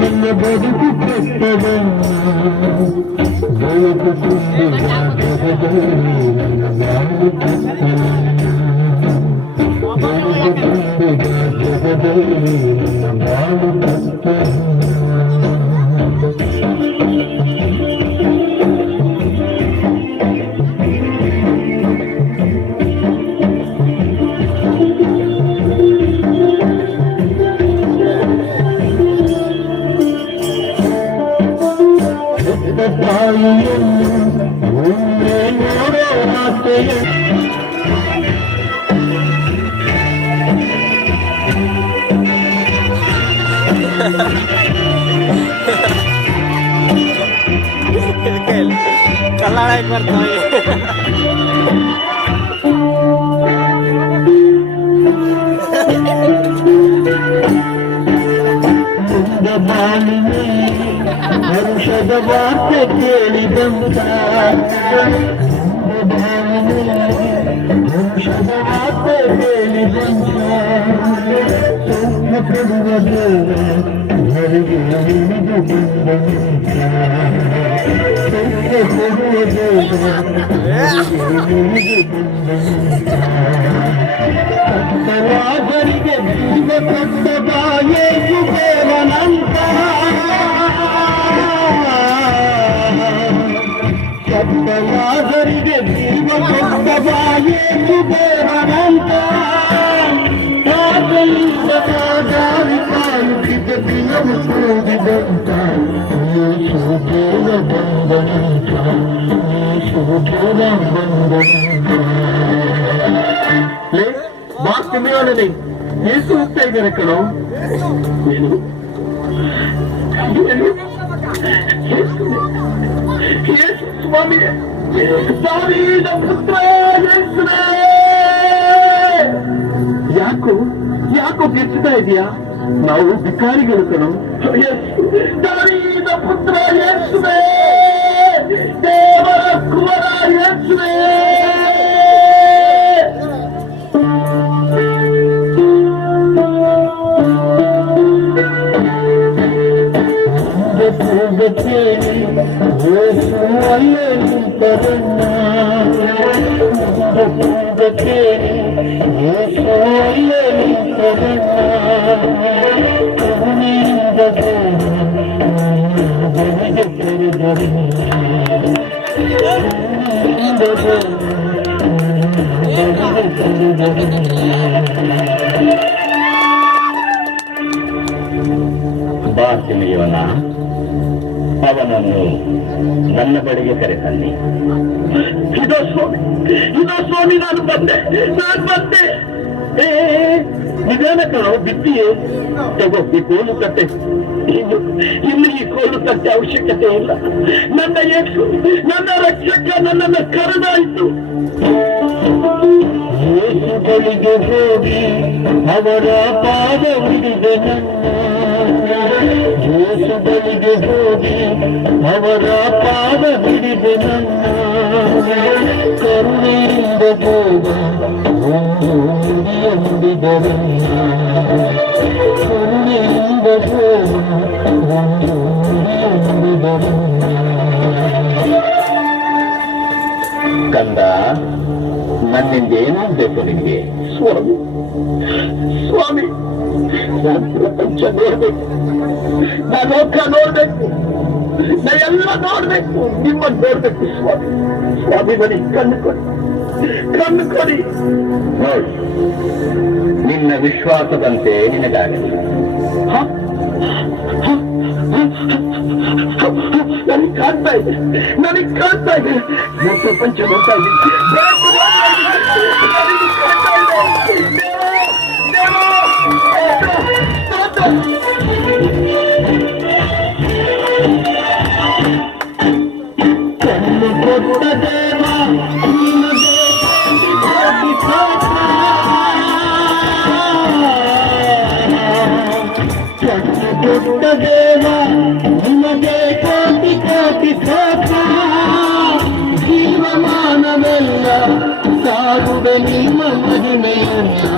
ನನ್ನ ಬದುಕು ಕೆಟ್ಟದ ಬಯಸುತ್ತಿದ್ದ ಜಗದಲ್ಲಿ ನನ್ನ ಬಾಳು ಕೆಟ್ಟದ ಬಯಸುತ್ತಿದ್ದ ಜಗದಲ್ಲಿ ನನ್ನ ಬಾಳು ಕೆಟ್ಟದ ತಾಯಿಯನ್ನು ಒಮ್ಮೆ ನೋಡೋ ಆಸೆಯ ಕಲ್ಲಾಳಕ್ಕೆ ಬರ್ತಾವೆ ಬಾಳಿನೇ ಹರುಷದ ವಾರ್ತೆ ಕೇಳಿದಂತ ಹರುಷದ ವಾರ್ತೆ ಕೇಳಿದಂತ ಸೌಖ್ಯ ಕೊಡುವ ದೇವ ಹೊರಗೆ ಇಳಿದು ಬಂದಂತ ಸೌಖ್ಯ ಕೊಡುವ ದೇವ ಹೊರಗೆ ಇಳಿದು ಬಂದಂತ ಸತ್ತವಾದರಿಗೆ ಜೀವ ಕೊಟ್ಟ ಬಾಯೇಸು ದೇವನಂತ ಸತ್ತವಾದರಿಗೆ ಜೀವ ಕೊಟ್ಟ ಬಾಯೇಸು ದೇವನಂತ ತಾತನಿಂದ ದಾರಿ ಕಾಯುತ್ತಿದ್ದ ದಿನವು ಕೂಡಿದಂತ ಯೇಸು ದೇವ ಬಂದನಂತ ಯೇಸು ದೇವ ಬಂದನಂತ बात तुम्हें वाले नहीं ये सोचता इधर करो स्वामी दावीद पुत्र ಯೇಸುವೇ ಯಾಕೋ ಗೆಚ್ಚುತ್ತಾ ಇದೆಯಾ ನಾವು ಭಿಕಾರಿಗಳು ಕಣೋ ದಾವೀದ ಪುತ್ರ ಯೇಸುವೇ ದೇವರ ಕುಮಾರ ಯೇಸುವೇ ಬಾರ್ತಿಮೆಯೋನ ಅವನನ್ನು ನನ್ನ ಬಳಿಗೆ ಕರೆತನ್ನಿ. ಇದೋ ಸ್ವಾಮಿ ನಾನು ಬಂದೆ ನಿಧಾನಕರು ಬಿಟ್ಟಿಯೇ ತಗೋ ಈ ಕೋಲು ಕಟ್ಟೆ. ಇನ್ನು ಈ ಕೋಲು ಕಟ್ಟೆ ಅವಶ್ಯಕತೆ ಇಲ್ಲ. ನನ್ನ ಯೇಸು ನನ್ನ ರಕ್ಷಕ ನನ್ನನ್ನು ಕರೆದಾಯಿತು. ಯೇಸುಗಳಿಗೆ ಹೋಗಿ ಅವರ ಪಾದ ಹಿಡಿದೆ ಯೇಸುಗಳಿಗೆ ಹೋಗಿ ಅವರ ಪಾದ ಹಿಡಿದೆ ನನ್ನ ಕರುಣೆಯಿಂದ ಹೋಗ ಒಂದು ನುಡಿಯೊಂದಿದರನ್ನ ಕರುಣೆಯಿಂದ ಹೋಗ ಒಂದು ನುಡಿಯೊಂದಿದರನ್ನ. ಕಂದ, ನನ್ನಿಂದ ಏನಾಗಬೇಕು ನಿನಗೆ? ಸ್ವಾಮಿ ನಾನು ಪ್ರಪಂಚ ನೋಡ್ಬೇಕು, ನಾನು ಲೋಕ ನೋಡ್ಬೇಕು, ನಾ ಎಲ್ಲ ನೋಡ್ಬೇಕು, ನಿಮ್ಮನ್ನು ನೋಡ್ಬೇಕು ಸ್ವಾಮಿ. ಬನ್ನಿ, ಕಣ್ಣು ಕೊಡಿ ನೋಡಿ. ನಿನ್ನ ವಿಶ್ವಾಸದಂತೆ ನಿನಗಾಗಲಿ. ನನಗೆ ಕಾಣ್ತಾ ಇದೆ ಪ್ರಪಂಚ ನೋಡ್ತಾ ಇದ್ದೀನಿ. ಕಣ್ಣು ಕೊಟ್ಟ ದೇವ ನಿಮಗೆ ಕಣ್ಣು ಕೊಟ್ಟ ದೇವ ನಿಮಗೆ ಕೋಟಿ ಜೀವಮಾನವೆಲ್ಲ ಸಾಗುವೆ ನಿಮ್ಮ ಮಹಿಮೆಯನ್ನು